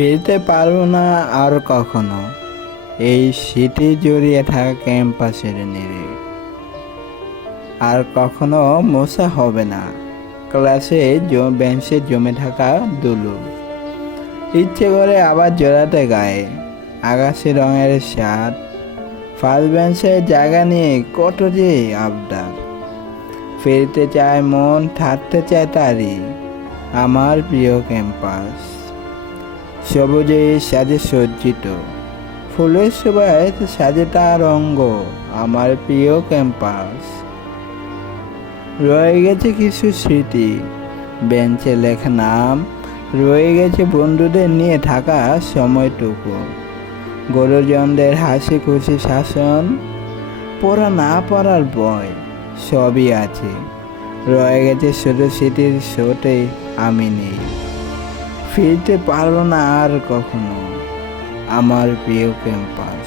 ফিরতে পারবো না আর কখনো এই স্মৃতি জড়িয়ে থাকা ক্যাম্পাসের নিরিখ। আর কখনো মোছা হবে না ক্লাসে বেঞ্চে জমে থাকা দুলু। ইচ্ছে করে আবার জোড়াতে গায়ে আকাশি রঙের শার্ট। ফার্স্ট বেঞ্চের জায়গা নিয়ে কত যে আবদার। ফিরতে চায় মন, থাকতে চায় তারই আমার প্রিয় ক্যাম্পাস। সবুজে সাজে সজ্জিত, ফুলের শোভায় সাজে তার অঙ্গ আমার প্রিয় ক্যাম্পাস। রয়ে গেছে কিছু স্মৃতি, বেঞ্চে লেখা নাম, রয়ে গেছে বন্ধুদের নিয়ে থাকা সময়টুকু, গুরুজনদের হাসি খুশি শাসন, পড়া না পড়ার ভয় সবই আছে। রয়ে গেছে শুধু স্মৃতির শোতে আমি নেই। ফিরতে পারবো না আর কখনো আমার প্রিয় ক্যাম্পাস।